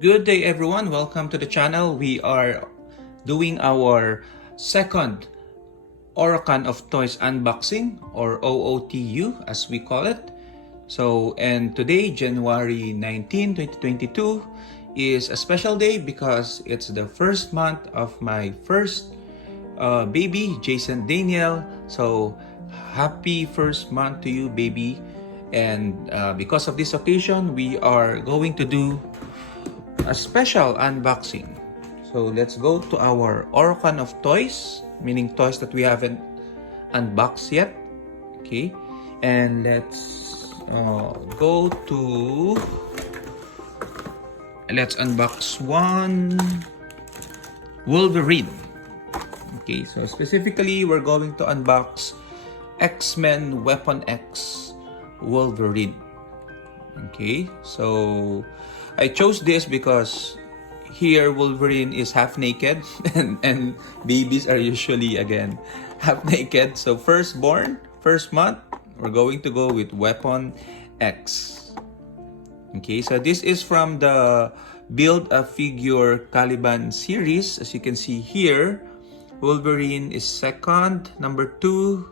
Good day everyone, welcome to the channel. We are doing our second Oracan of Toys unboxing, or OOTU as we call it. And today, January 19, 2022, is a special day because it's the first month of my first baby, Jascent Daniel. So happy first month to you, baby. And because of this occasion, we are going to do a special unboxing. So let's go to our Oracan of Toys, meaning toys that we haven't unboxed yet. Okay, and let's unbox one Wolverine. Okay, so specifically we're going to unbox X-Men Weapon X Wolverine. Okay, so I chose this because here Wolverine is half naked and babies are usually again half naked. So first month, we're going to go with Weapon X. Okay, so this is from the Build a Figure Caliban series. As you can see here, Wolverine is second, number 2,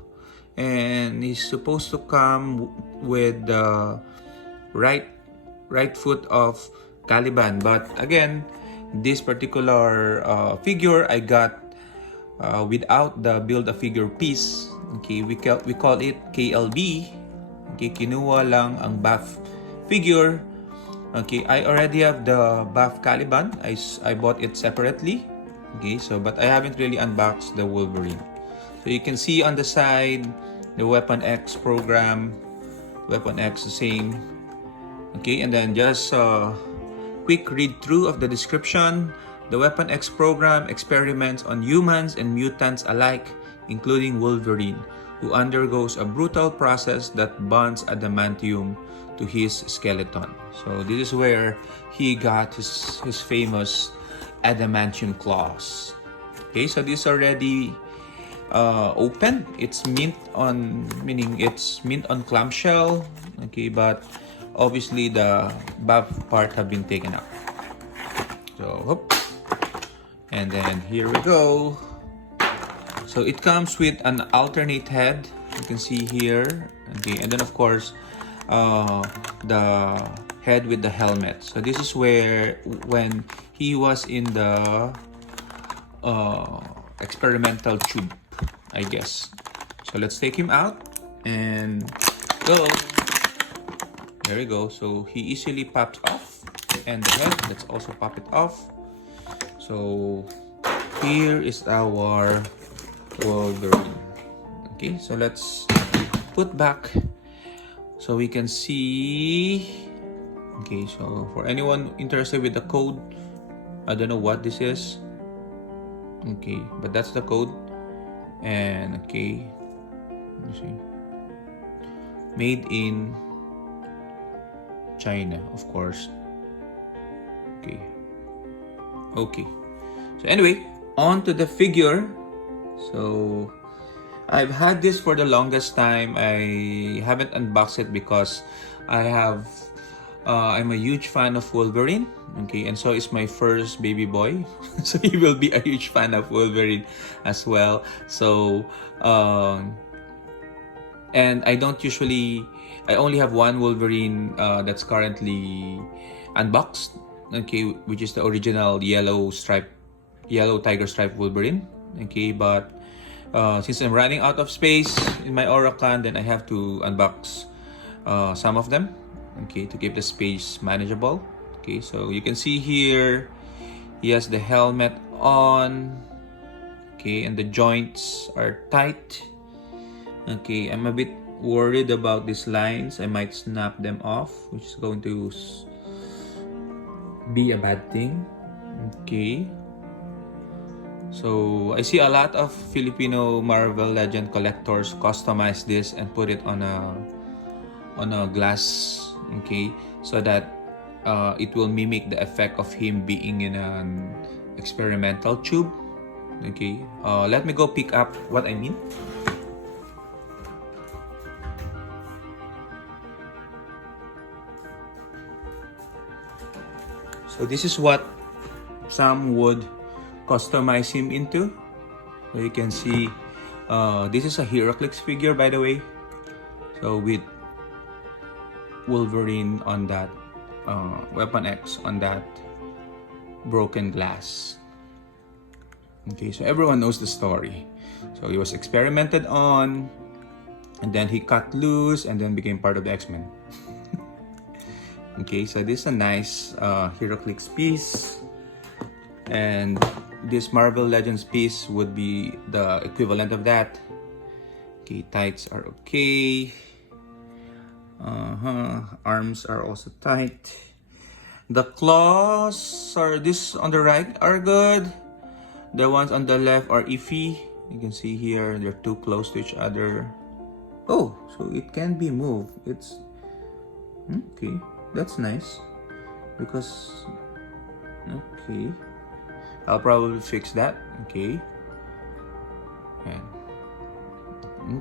and he's supposed to come with the right foot of Caliban. But again, this particular figure I got without the Build a Figure piece. Okay, we call it KLB. Okay, kinuha lang ang buff figure. Okay, I already have the buff Caliban. I bought it separately. Okay, so but I haven't really unboxed the Wolverine. So you can see on the side the Weapon X program, Weapon X the same. Okay, and then just quick read through of the description. The Weapon X program experiments on humans and mutants alike, including Wolverine, who undergoes a brutal process that bonds adamantium to his skeleton. So this is where he got his famous adamantium claws. Okay, so this already open. It's mint on, meaning it's mint on clamshell. Okay, but obviously the buff part have been taken out. So whoop. And then here we go. So it comes with an alternate head, you can see here. Okay, and then of course the head with the helmet. So this is where when he was in the experimental tube, I guess. So let's take him out and go. There we go. So he easily pops off, and the head, let's also pop it off. So here is our Wolverine. Okay, so let's put back so we can see. Okay, so for anyone interested with the code, I don't know what this is. Okay, but that's the code. And okay, let me see. Made in China, of course. Okay. So anyway, on to the figure. So I've had this for the longest time. I haven't unboxed it because I'm a huge fan of Wolverine. Okay, and so is my first baby boy. So he will be a huge fan of Wolverine as well. So and I only have one Wolverine that's currently unboxed. Okay, which is the original yellow tiger stripe Wolverine. Okay, but since I'm running out of space in my Oracan, then I have to unbox some of them. Okay, to keep the space manageable. Okay, so you can see here he has the helmet on. Okay, and the joints are tight. Okay, I'm a bit worried about these lines. I might snap them off, which is going to be a bad thing. Okay, so I see a lot of Filipino Marvel Legend collectors customize this and put it on a glass. Okay, so that it will mimic the effect of him being in an experimental tube. Okay, let me go pick up what I mean. So this is what some would customize him into. So you can see, this is a Heroclix figure, by the way. So with Wolverine on that, Weapon X on that broken glass. Okay, so everyone knows the story. So he was experimented on, and then he cut loose, and then became part of the X-Men. Okay, so this is a nice Heroclix piece, and this Marvel Legends piece would be the equivalent of that. Okay, tights are okay. Arms are also tight. The claws are, this on the right are good. The ones on the left are iffy. You can see here they're too close to each other. Oh, so it can be moved. It's okay. That's nice because okay. I'll probably fix that. Okay. And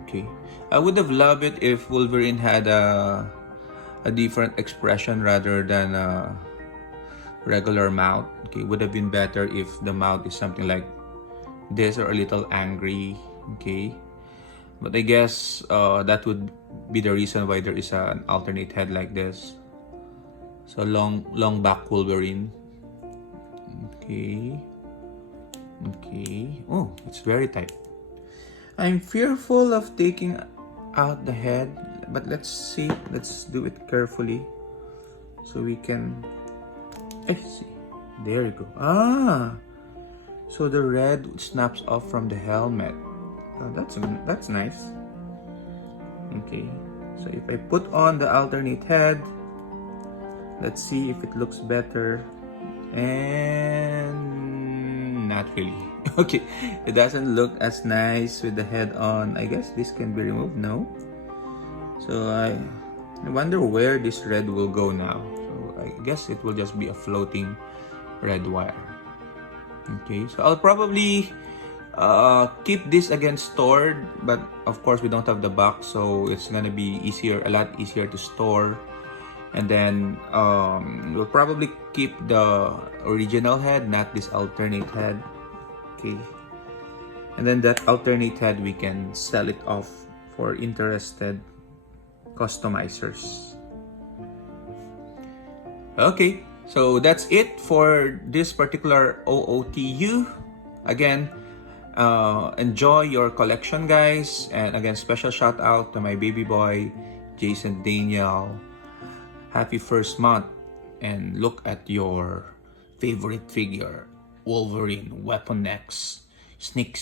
okay. I would have loved it if Wolverine had a different expression rather than a regular mouth. Okay, would have been better if the mouth is something like this or a little angry. Okay, but I guess that would be the reason why there is an alternate head like this. So long back Wolverine. Okay. Okay. Oh, it's very tight. I'm fearful of taking out the head, but let's see. Let's do it carefully so we can see. There you go. So the red snaps off from the helmet. Oh, that's nice. Okay. So if I put on the alternate head, let's see if it looks better. And not really. Okay, it doesn't look as nice with the head on. I guess this can be removed. No. So I wonder where this red will go now. So I guess it will just be a floating red wire. Okay, so I'll probably keep this again stored, but of course we don't have the box, so it's gonna be a lot easier to store. And then we'll probably keep the original head, not this alternate head. Okay, and then that alternate head we can sell it off for interested customizers. Okay, so that's it for this particular OOTU. Again, enjoy your collection, guys. And again, special shout out to my baby boy Jascent Daniel. Happy first month, and look at your favorite figure, Wolverine Weapon X. Sneak.